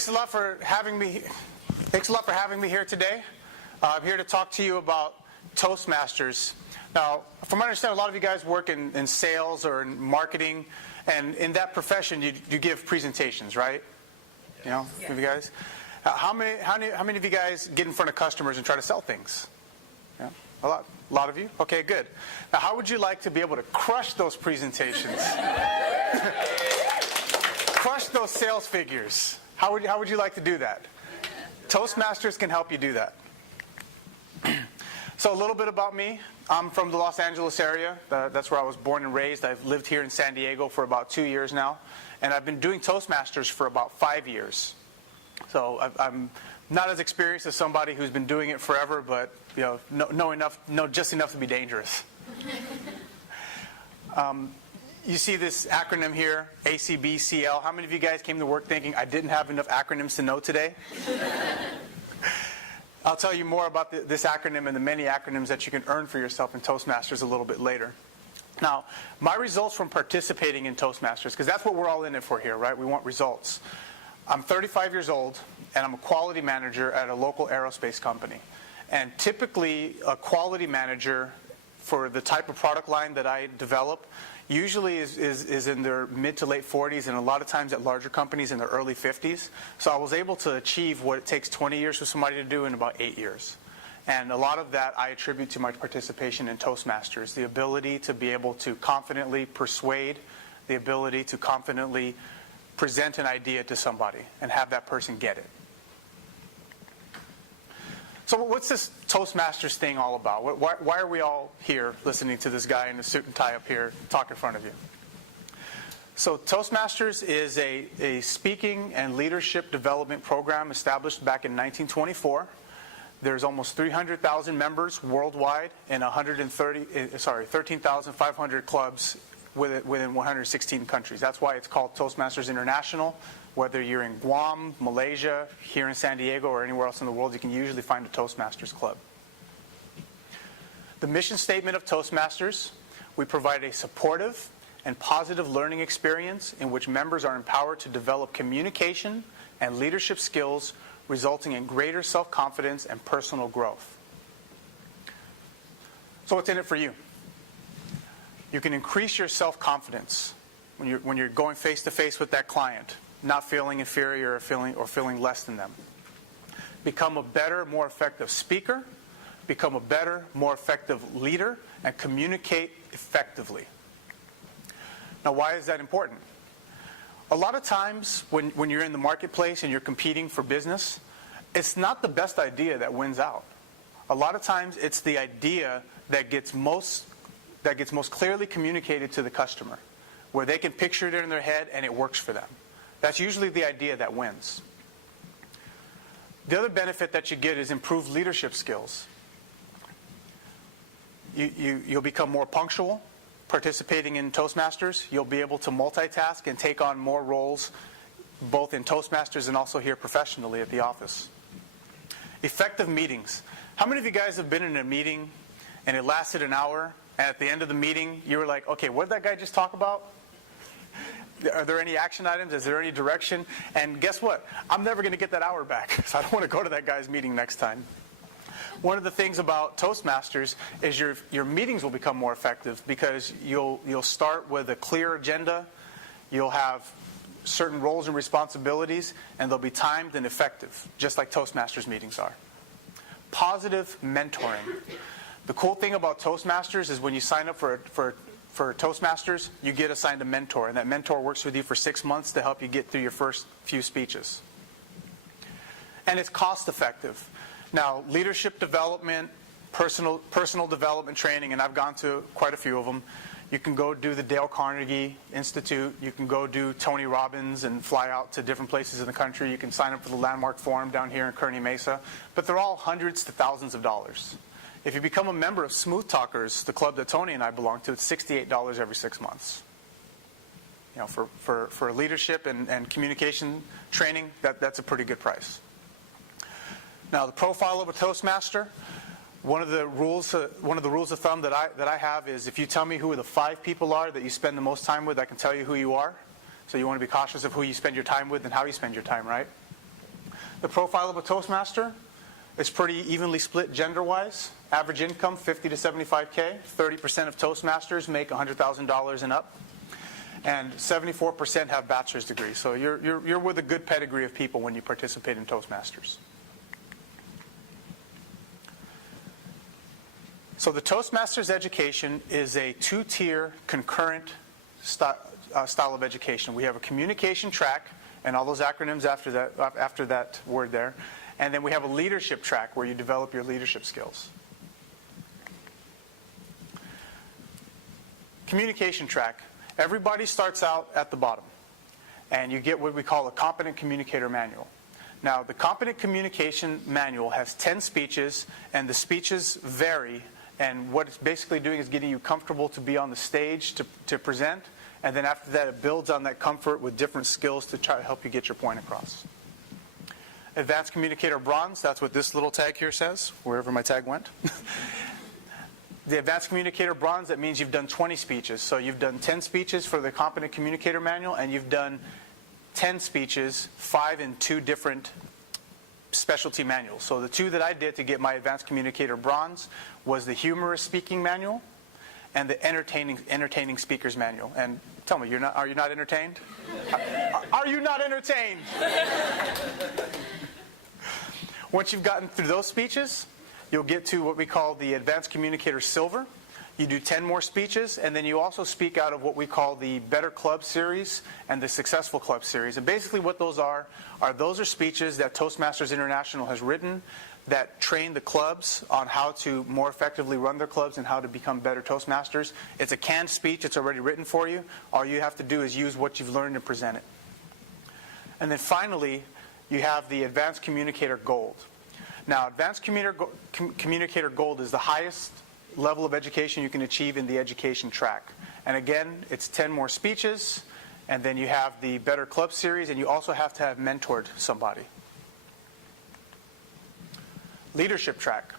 Thanks a lot for having me. Thanks a lot for having me here today. I'm here to talk to you about Toastmasters. Now, from what I understand, a lot of you guys work in sales or in marketing, and in that profession, you give presentations, right? You know, Yeah. you guys. How many of you guys get in front of customers and try to sell things? Yeah, a lot of you. Okay, good. Now, how would you like to be able to crush those presentations? Crush those sales figures. How would you like to do that? Toastmasters can help you do that. So a little bit about me. I'm from the Los Angeles area. That's where I was born and raised. I've lived here in San Diego for about 2 years now. And I've been doing Toastmasters for about 5 years. So I'm not as experienced as somebody who's been doing it forever, but know just enough to be dangerous. You see this acronym here, ACBCL. How many of you guys came to work thinking, I didn't have enough acronyms to know today? I'll tell you more about this acronym and the many acronyms that you can earn for yourself in Toastmasters a little bit later. Now, my results from participating in Toastmasters, because that's what we're all in it for here, right? We want results. I'm 35 years old, and I'm a quality manager at a local aerospace company. And typically, a quality manager for the type of product line that I develop usually is in their mid to late 40s, and a lot of times at larger companies in their early 50s. So I was able to achieve what it takes 20 years for somebody to do in about 8 years. And a lot of that I attribute to my participation in Toastmasters, the ability to be able to confidently persuade, the ability to confidently present an idea to somebody and have that person get it. So what's this Toastmasters thing all about? Why are we all here listening to this guy in a suit and tie up here talk in front of you? So Toastmasters is a speaking and leadership development program established back in 1924. There's almost 300,000 members worldwide in 13,500 clubs within 116 countries. That's why it's called Toastmasters International. Whether you're in Guam, Malaysia, here in San Diego, or anywhere else in the world, you can usually find a Toastmasters club. The mission statement of Toastmasters: we provide a supportive and positive learning experience in which members are empowered to develop communication and leadership skills, resulting in greater self-confidence and personal growth. So what's in it for you? You can increase your self-confidence when you're going face-to-face with that client, not feeling inferior or feeling less than them. Become a better, more effective speaker. Become a better, more effective leader, and communicate effectively. Now, why is that important? A lot of times when you're in the marketplace and you're competing for business, it's not the best idea that wins out. A lot of times it's the idea that gets most clearly communicated to the customer, where they can picture it in their head and it works for them. That's usually the idea that wins. The other benefit that you get is improved leadership skills. You'll become more punctual participating in Toastmasters. You'll be able to multitask and take on more roles, both in Toastmasters and also here professionally at the office. Effective meetings. How many of you guys have been in a meeting and it lasted an hour, and at the end of the meeting you were like, okay, what did that guy just talk about? Are there any action items? Is there any direction? And guess what? I'm never going to get that hour back, so I don't want to go to that guy's meeting next time. One of the things about Toastmasters is your meetings will become more effective because you'll start with a clear agenda. You'll have certain roles and responsibilities, and they'll be timed and effective, just like Toastmasters meetings are. Positive mentoring. The cool thing about Toastmasters is when you sign up for Toastmasters, you get assigned a mentor, and that mentor works with you for 6 months to help you get through your first few speeches. And it's cost effective. Now, leadership development, personal development training, and I've gone to quite a few of them. You can go do the Dale Carnegie Institute. You can go do Tony Robbins and fly out to different places in the country. You can sign up for the Landmark Forum down here in Kearney Mesa. But they're all hundreds to thousands of dollars. If you become a member of Smooth Talkers, the club that Tony and I belong to, it's $68 every 6 months. You know, for leadership and communication training, that's a pretty good price. Now, the profile of a Toastmaster. One of the rules of thumb that I have is if you tell me who the 5 people are that you spend the most time with, I can tell you who you are. So you want to be cautious of who you spend your time with and how you spend your time, right? The profile of a Toastmaster is pretty evenly split gender-wise. Average income, 50 to 75K. 30% of Toastmasters make $100,000 and up. And 74% have bachelor's degrees. So you're with a good pedigree of people when you participate in Toastmasters. So the Toastmasters education is a two-tier concurrent style of education. We have a communication track, and all those acronyms after that word there. And then we have a leadership track where you develop your leadership skills. Communication track. Everybody starts out at the bottom, and you get what we call a competent communicator manual. Now, the competent communication manual has 10 speeches, and the speeches vary. And what it's basically doing is getting you comfortable to be on the stage to present. And then after that, it builds on that comfort with different skills to try to help you get your point across. Advanced Communicator Bronze, that's what this little tag here says, wherever my tag went. The Advanced Communicator Bronze, that means you've done 20 speeches. So you've done 10 speeches for the Competent Communicator Manual, and you've done 10 speeches, 5 in 2 different specialty manuals. So the 2 that I did to get my Advanced Communicator Bronze was the Humorous Speaking Manual and the Entertaining Speakers Manual. And tell me, are you not entertained? Are you not entertained? Once you've gotten through those speeches, you'll get to what we call the Advanced Communicator Silver. You do 10 more speeches, and then you also speak out of what we call the Better Club Series and the Successful Club Series. And basically what those are speeches that Toastmasters International has written that train the clubs on how to more effectively run their clubs and how to become better Toastmasters. It's a canned speech. It's already written for you. All you have to do is use what you've learned and present it. And then finally, you have the Advanced Communicator Gold. Now, Advanced Communicator Gold is the highest level of education you can achieve in the education track. And again, it's 10 more speeches, and then you have the Better Club Series, and you also have to have mentored somebody. Leadership track.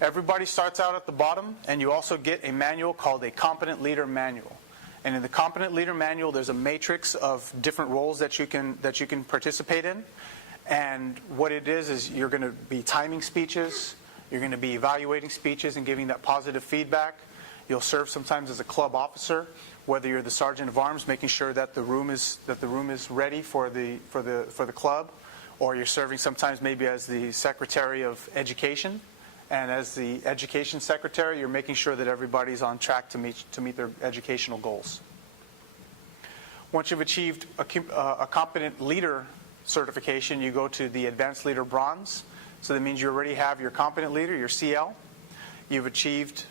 Everybody starts out at the bottom, and you also get a manual called a Competent Leader Manual. And in the Competent Leader Manual, there's a matrix of different roles that you can participate in. And what it is you're going to be timing speeches, you're going to be evaluating speeches and giving that positive feedback. You'll serve sometimes as a club officer, whether you're the sergeant of arms, making sure that the room is ready for the club, or you're serving sometimes maybe as the secretary of education. And as the education secretary, you're making sure that everybody's on track to meet their educational goals. Once you've achieved a competent leader certification, you go to the Advanced Leader Bronze. So that means you already have your competent leader, your CL. You've achieved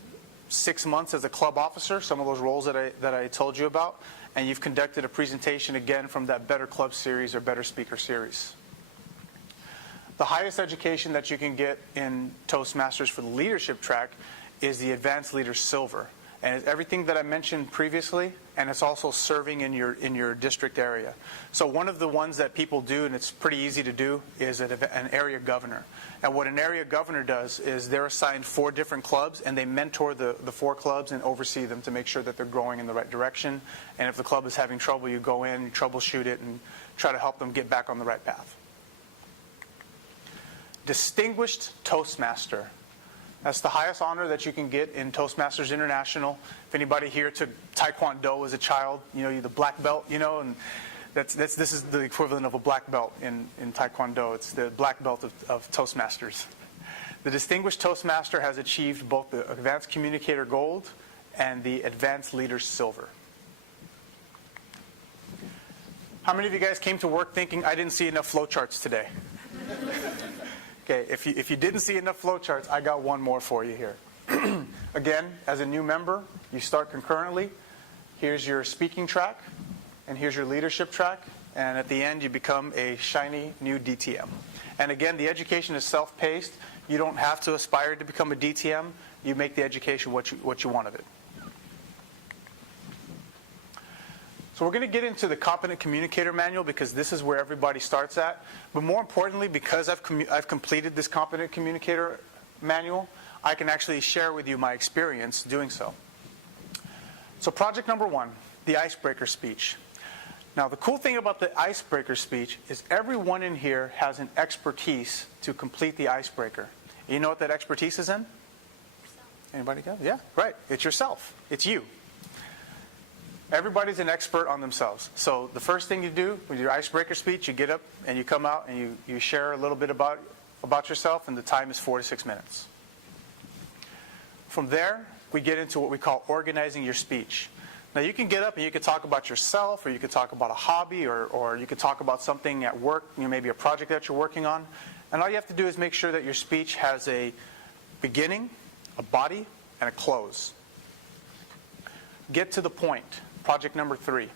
6 months as a club officer, some of those roles that I told you about, and you've conducted a presentation again from that Better Club Series or Better Speaker Series. The highest education that you can get in Toastmasters for the leadership track is the Advanced Leader Silver. And it's everything that I mentioned previously, and it's also serving in your district area. So one of the ones that people do, and it's pretty easy to do, is an area governor. And what an area governor does is they're assigned 4 different clubs, and they mentor the 4 clubs and oversee them to make sure that they're growing in the right direction. And if the club is having trouble, you go in, you troubleshoot it, and try to help them get back on the right path. Distinguished Toastmaster. That's the highest honor that you can get in Toastmasters International. If anybody here took Taekwondo as a child, the black belt, and this is the equivalent of a black belt in Taekwondo. It's the black belt of Toastmasters. The Distinguished Toastmaster has achieved both the Advanced Communicator Gold and the Advanced Leader Silver. How many of you guys came to work thinking, I didn't see enough flowcharts today? Okay, if you didn't see enough flowcharts, I got one more for you here. Again, as a new member, you start concurrently. Here's your speaking track, and here's your leadership track, and at the end you become a shiny new DTM. And again, the education is self-paced. You don't have to aspire to become a DTM. You make the education what you want of it. So we're going to get into the Competent Communicator Manual because this is where everybody starts at. But more importantly, because I've completed this Competent Communicator Manual, I can actually share with you my experience doing so. So project number 1, the icebreaker speech. Now, the cool thing about the icebreaker speech is everyone in here has an expertise to complete the icebreaker. You know what that expertise is in? Anybody got it? Yeah, right. It's yourself. It's you. Everybody's an expert on themselves. So the first thing you do with your icebreaker speech, you get up and you come out and you share a little bit about yourself, and the time is 4 to 6 minutes. From there, we get into what we call organizing your speech. Now, you can get up and you can talk about yourself, or you could talk about a hobby, or you could talk about something at work, maybe a project that you're working on. And all you have to do is make sure that your speech has a beginning, a body, and a close. Get to the point. Project number 3.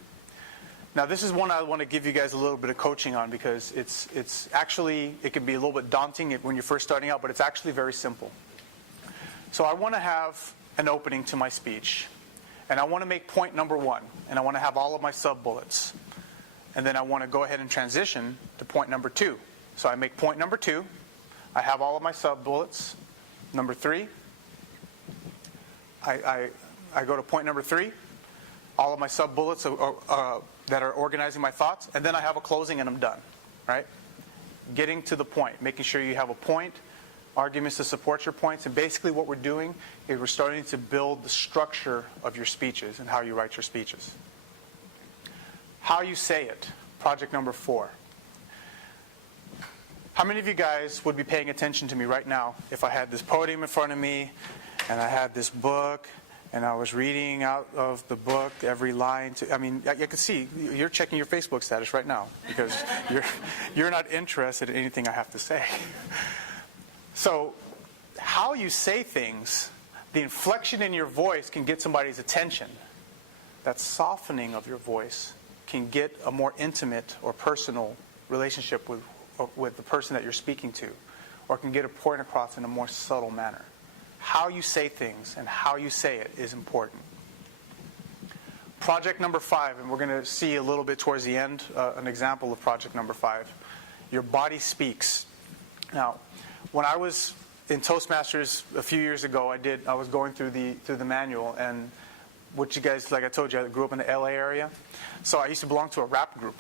Now, this is one I want to give you guys a little bit of coaching on, because it's actually, it can be a little bit daunting when you're first starting out, but it's actually very simple. So I want to have an opening to my speech, and I want to make point number 1, and I want to have all of my sub-bullets. And then I want to go ahead and transition to point number 2. So I make point number 2, I have all of my sub-bullets. Number 3, I go to point number 3, all of my sub-bullets that are organizing my thoughts, and then I have a closing and I'm done, right? Getting to the point, making sure you have a point, arguments to support your points, and basically what we're doing is we're starting to build the structure of your speeches and how you write your speeches. How you say it, project number 4. How many of you guys would be paying attention to me right now if I had this podium in front of me and I had this book and I was reading out of the book every line? I could see you're checking your Facebook status right now because you're not interested in anything I have to say. So how you say things, the inflection in your voice can get somebody's attention. That softening of your voice can get a more intimate or personal relationship with the person that you're speaking to, or can get a point across in a more subtle manner. How you say things and how you say it is important. Project number 5, and we're going to see a little bit towards the end an example of project number 5. Your body speaks. Now, when I was in Toastmasters a few years ago, I was going through the manual, and what you guys, like I told you, I grew up in the LA area, so I used to belong to a rap group.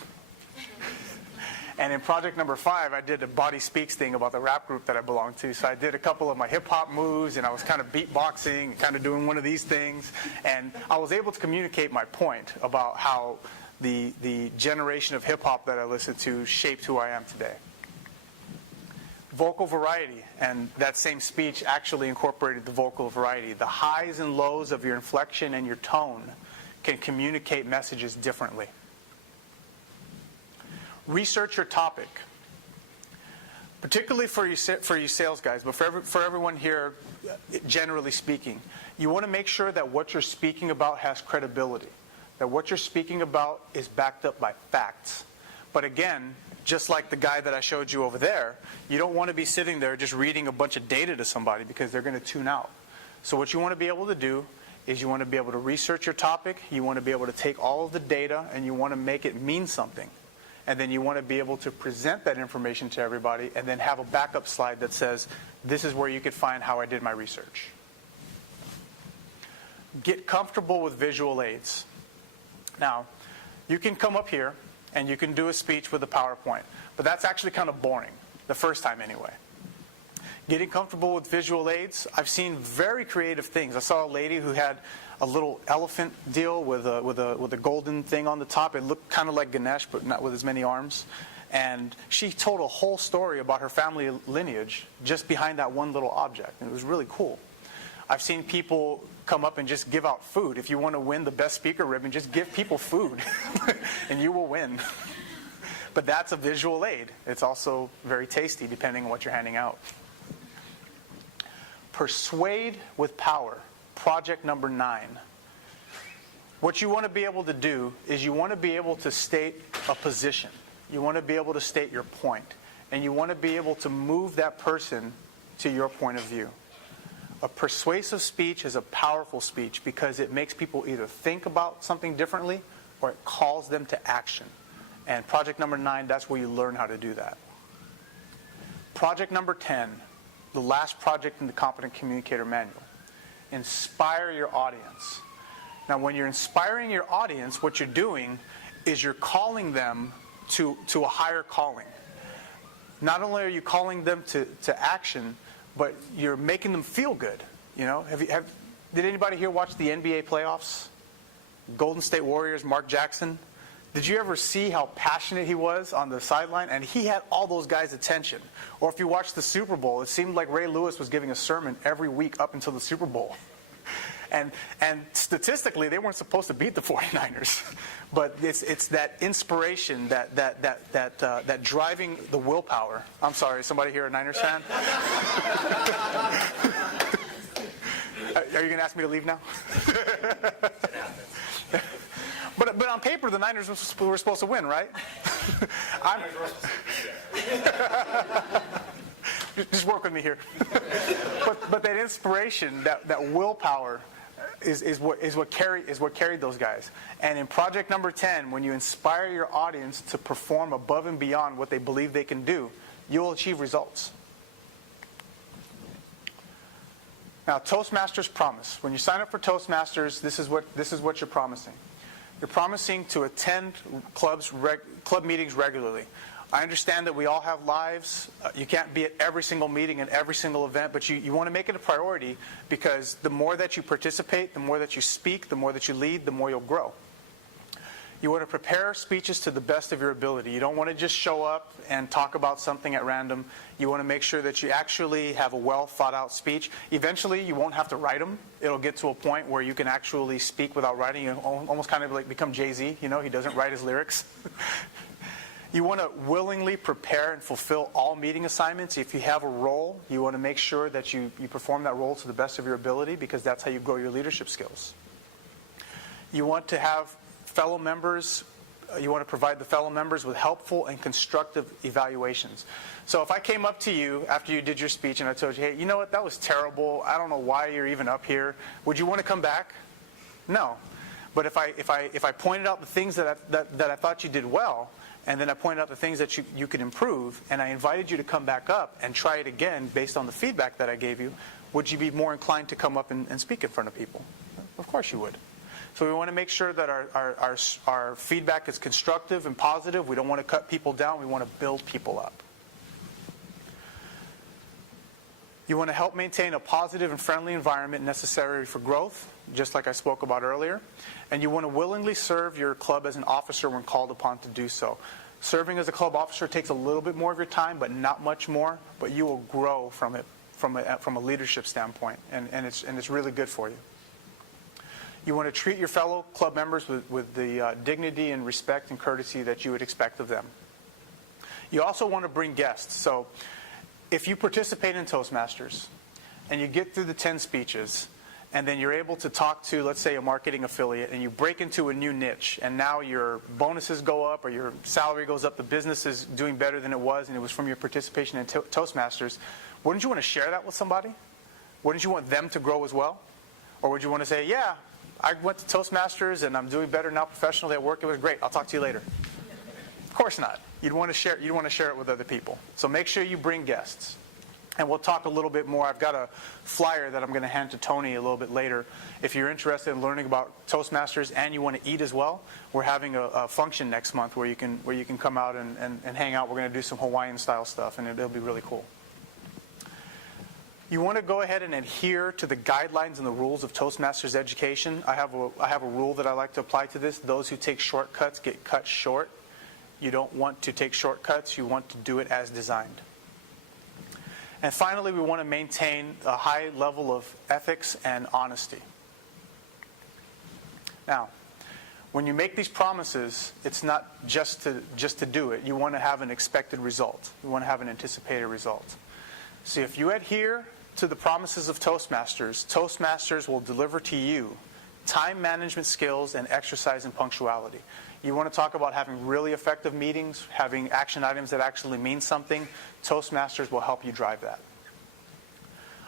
And in project number 5, I did a body speaks thing about the rap group that I belonged to. So I did a couple of my hip-hop moves, and I was kind of beatboxing, kind of doing one of these things. And I was able to communicate my point about how the generation of hip-hop that I listened to shaped who I am today. Vocal variety, and that same speech actually incorporated the vocal variety. The highs and lows of your inflection and your tone can communicate messages differently. Research your topic, particularly for you sales guys, but for everyone here, generally speaking. You want to make sure that what you're speaking about has credibility, that what you're speaking about is backed up by facts. But again, just like the guy that I showed you over there, you don't want to be sitting there just reading a bunch of data to somebody, because they're going to tune out. So what you want to be able to do is you want to be able to research your topic, you want to be able to take all of the data, and you want to make it mean something. And then you want to be able to present that information to everybody and then have a backup slide that says, this is where you could find how I did my research. Get comfortable with visual aids. Now, you can come up here and you can do a speech with a PowerPoint, but that's actually kind of boring, the first time anyway. Getting comfortable with visual aids, I've seen very creative things. I saw a lady who had a little elephant deal with a golden thing on the top. It looked kind of like Ganesh, but not with as many arms. And she told a whole story about her family lineage just behind that one little object. And it was really cool. I've seen people come up and just give out food. If you want to win the best speaker ribbon, just give people food, and you will win. But that's a visual aid. It's also very tasty, depending on what you're handing out. Persuade with power. Project number 9. What you want to be able to do is you want to be able to state a position. You want to be able to state your point. And you want to be able to move that person to your point of view. A persuasive speech is a powerful speech because it makes people either think about something differently or it calls them to action. And project number 9, that's where you learn how to do that. Project number 10, the last project in the Competent Communicator Manual. Inspire your audience. Now, when you're inspiring your audience, what you're doing is you're calling them to a higher calling. Not only are you calling them to action, but you're making them feel good. You know, did anybody here watch the NBA playoffs? Golden State Warriors, Mark Jackson. Did you ever see how passionate he was on the sideline? And he had all those guys' attention. Or if you watched the Super Bowl, it seemed like Ray Lewis was giving a sermon every week up until the Super Bowl. And statistically, they weren't supposed to beat the 49ers. But it's that inspiration, that driving the willpower. I'm sorry, somebody here a Niners fan? Are you going to ask me to leave now? But on paper, the Niners were supposed to win, right? Just work with me here. But that inspiration, that willpower, is what carried those guys. And in project number 10, when you inspire your audience to perform above and beyond what they believe they can do, you'll achieve results. Now, Toastmasters promise. When you sign up for Toastmasters, this is what you're promising. You're promising to attend club meetings regularly. I understand that we all have lives. You can't be at every single meeting and every single event, but you want to make it a priority, because the more that you participate, the more that you speak, the more that you lead, the more you'll grow. You want to prepare speeches to the best of your ability. You don't want to just show up and talk about something at random. You want to make sure that you actually have a well thought out speech. Eventually, you won't have to write them. It'll get to a point where you can actually speak without writing. You almost kind of like become Jay-Z. You know, he doesn't write his lyrics. You want to willingly prepare and fulfill all meeting assignments. If you have a role, you want to make sure that you perform that role to the best of your ability, because that's how you grow your leadership skills. You want to have fellow members, you want to provide the fellow members with helpful and constructive evaluations. So if I came up to you after you did your speech and I told you, hey, you know what, that was terrible. I don't know why you're even up here. Would you want to come back? No. But if I pointed out the things that I thought you did well, and then I pointed out the things that you could improve, and I invited you to come back up and try it again based on the feedback that I gave you, would you be more inclined to come up and speak in front of people? Of course you would. So we want to make sure that our feedback is constructive and positive. We don't want to cut people down. We want to build people up. You want to help maintain a positive and friendly environment necessary for growth, just like I spoke about earlier. And you want to willingly serve your club as an officer when called upon to do so. Serving as a club officer takes a little bit more of your time, but not much more. But you will grow from it from a leadership standpoint, and it's really good for you. You want to treat your fellow club members with the dignity and respect and courtesy that you would expect of them. You also want to bring guests. So if you participate in Toastmasters and you get through the 10 speeches, and then you're able to talk to, let's say, a marketing affiliate, and you break into a new niche, and now your bonuses go up or your salary goes up, the business is doing better than it was, and it was from your participation in Toastmasters, wouldn't you want to share that with somebody? Wouldn't you want them to grow as well? Or would you want to say, yeah, I went to Toastmasters and I'm doing better now professionally at work. It was great. I'll talk to you later. Of course not. You'd want to share it with other people. So make sure you bring guests. And we'll talk a little bit more. I've got a flyer that I'm going to hand to Tony a little bit later. If you're interested in learning about Toastmasters and you want to eat as well, we're having a function next month where you can come out and hang out. We're going to do some Hawaiian style stuff, and it'll be really cool. You want to go ahead and adhere to the guidelines and the rules of Toastmasters education. I have a rule that I like to apply to this. Those who take shortcuts get cut short. You don't want to take shortcuts. You want to do it as designed. And finally, we want to maintain a high level of ethics and honesty. Now, when you make these promises, it's not just to do it. You want to have an expected result. You want to have an anticipated result. See, if you adhere to the promises of Toastmasters, Toastmasters will deliver to you time management skills and exercise in punctuality. You want to talk about having really effective meetings, having action items that actually mean something, Toastmasters will help you drive that.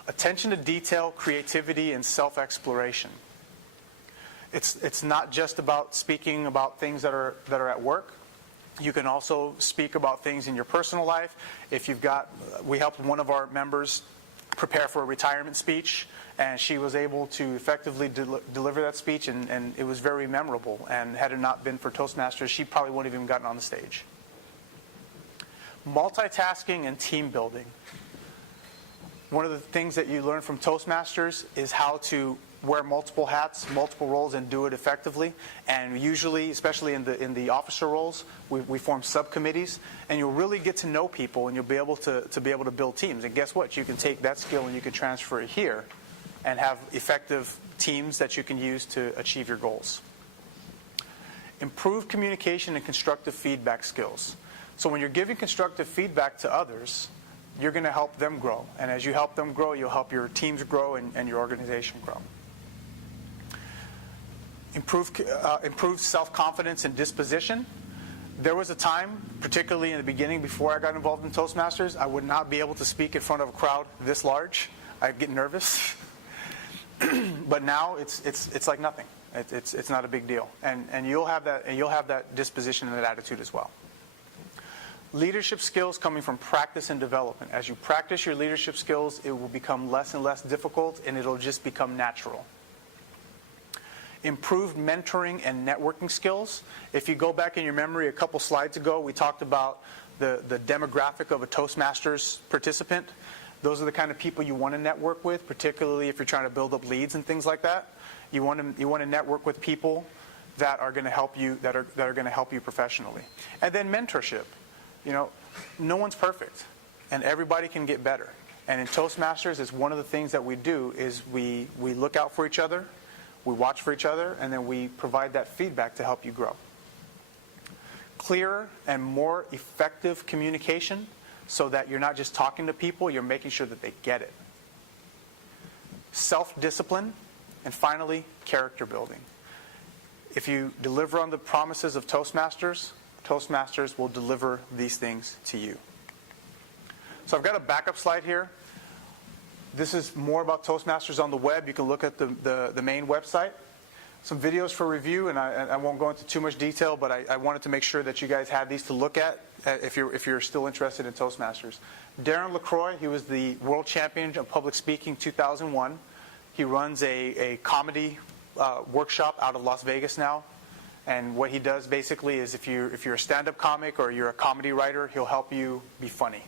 Attention to detail, creativity, and self-exploration. It's not just about speaking about things that are at work. You can also speak about things in your personal life. We helped one of our members prepare for a retirement speech, and she was able to effectively deliver that speech, and it was very memorable. And had it not been for Toastmasters, she probably wouldn't have even gotten on the stage. Multitasking and team building. One of the things that you learn from Toastmasters is how to wear multiple hats, multiple roles, and do it effectively. And usually, especially in the officer roles, we form subcommittees, and you'll really get to know people, and you'll be able to build teams. And guess what? You can take that skill and you can transfer it here, and have effective teams that you can use to achieve your goals. Improved communication and constructive feedback skills. So when you're giving constructive feedback to others, you're going to help them grow. And as you help them grow, you'll help your teams grow and your organization grow. Improved self-confidence and disposition. There was a time, particularly in the beginning before I got involved in Toastmasters, I would not be able to speak in front of a crowd this large. I'd get nervous. But now it's like nothing. It's not a big deal. And you'll have that disposition and that attitude as well. Leadership skills coming from practice and development. As you practice your leadership skills, it will become less and less difficult, and it'll just become natural. Improved mentoring and networking skills. If you go back in your memory a couple slides ago, we talked about the demographic of a Toastmasters participant. Those are the kind of people you want to network with, particularly if you're trying to build up leads and things like that. You want to network with people that are going to help you that are going to help you professionally. And then mentorship. You know, no one's perfect, and everybody can get better. And in Toastmasters, it's one of the things that we do is we look out for each other, we watch for each other, and then we provide that feedback to help you grow. Clearer and more effective communication, so that you're not just talking to people, you're making sure that they get it. Self-discipline, and finally, character building. If you deliver on the promises of Toastmasters, Toastmasters will deliver these things to you. So I've got a backup slide here. This is more about Toastmasters on the web. You can look at the main website. Some videos for review, and I won't go into too much detail, but I wanted to make sure that you guys had these to look at if you're still interested in Toastmasters. Darren LaCroix, he was the world champion of public speaking 2001. He runs a comedy workshop out of Las Vegas now. And what he does basically is if you're a stand-up comic or you're a comedy writer, he'll help you be funny.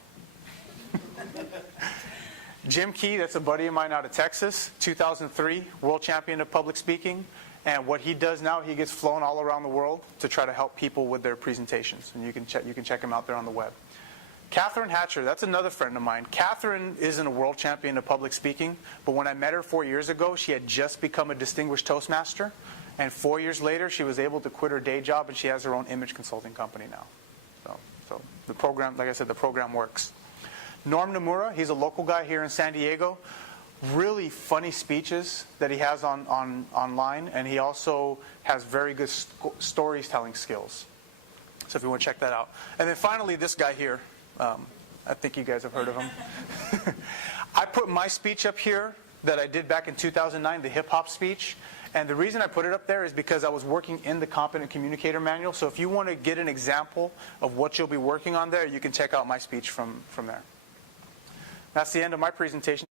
Jim Key, that's a buddy of mine out of Texas, 2003, world champion of public speaking. And what he does now, he gets flown all around the world to try to help people with their presentations. And you can check him out there on the web. Catherine Hatcher, that's another friend of mine. Catherine isn't a world champion of public speaking, but when I met her 4 years ago, she had just become a distinguished Toastmaster. And 4 years later, she was able to quit her day job, and she has her own image consulting company now. So the program, like I said, the program works. Norm Nomura, he's a local guy here in San Diego. Really funny speeches that he has online, and he also has very good storytelling skills. So if you want to check that out. And then finally, this guy here. I think you guys have heard of him. I put my speech up here that I did back in 2009, the hip-hop speech. And the reason I put it up there is because I was working in the Competent Communicator Manual. So if you want to get an example of what you'll be working on there, you can check out my speech from there. That's the end of my presentation.